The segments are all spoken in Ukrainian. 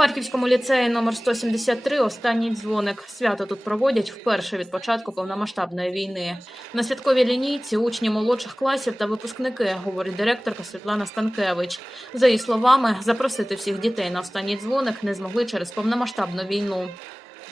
Харківському ліцеї номер 173 останній дзвоник. Свято тут проводять вперше від початку повномасштабної війни. На святковій лінійці учні молодших класів та випускники, говорить директорка Світлана Станкевич. За її словами, запросити всіх дітей на останній дзвоник не змогли через повномасштабну війну.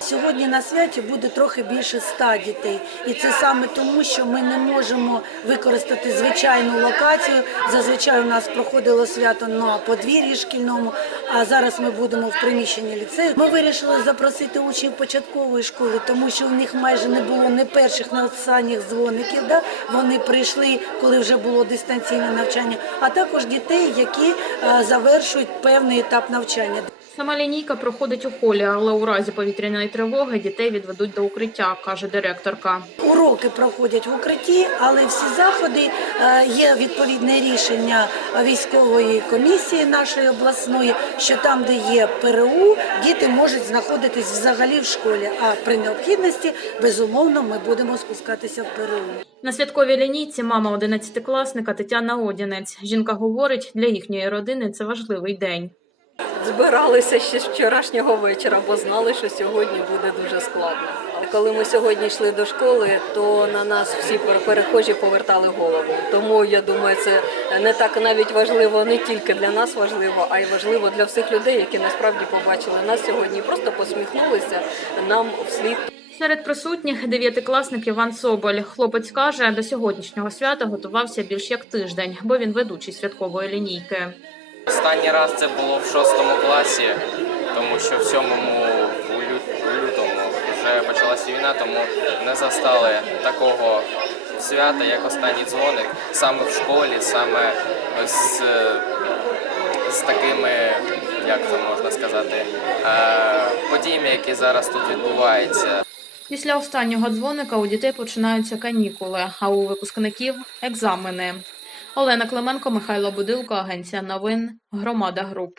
Сьогодні на святі буде трохи більше ста дітей, і це саме тому, що ми не можемо використати звичайну локацію. Зазвичай у нас проходило свято на подвір'ї шкільному, а зараз ми будемо в приміщенні ліцею. Ми вирішили запросити учнів початкової школи, тому що у них майже не було не перших, не останніх дзвоників. Да? Вони прийшли, коли вже було дистанційне навчання, а також дітей, які завершують певний етап навчання. Сама лінійка проходить у холі, але у разі повітряної тривоги дітей відведуть до укриття, каже директорка. Уроки проходять в укритті, але всі заходи е, є відповідне рішення військової комісії нашої обласної, що там, де є ПРУ, діти можуть знаходитись взагалі в школі. А при необхідності, безумовно, ми будемо спускатися в ПРУ. На святковій лінійці мама одинадцятикласника Тетяна Одінець. Жінка говорить, для їхньої родини це важливий день. Збиралися ще з вчорашнього вечора, бо знали, що сьогодні буде дуже складно. Коли ми сьогодні йшли до школи, то на нас всі перехожі повертали голову. Тому я думаю, це не так навіть важливо не тільки для нас важливо, а й важливо для всіх людей, які насправді побачили нас сьогодні, і просто посміхнулися нам вслід. Серед присутніх дев'ятикласник Іван Соболь. Хлопець каже, до сьогоднішнього свята готувався більш як тиждень, бо він ведучий святкової лінійки. Останній раз це було в шостому класі, тому що в сьомому у лютому вже почалася війна, тому не застали такого свята, як останній дзвоник, саме в школі, саме з, з такими, як це можна сказати, е, подіями, які зараз тут відбуваються. Після останнього дзвоника у дітей починаються канікули, а у випускників екзамени. Олена Клименко, Михайло Будилко, Агенція новин, Громада Груп.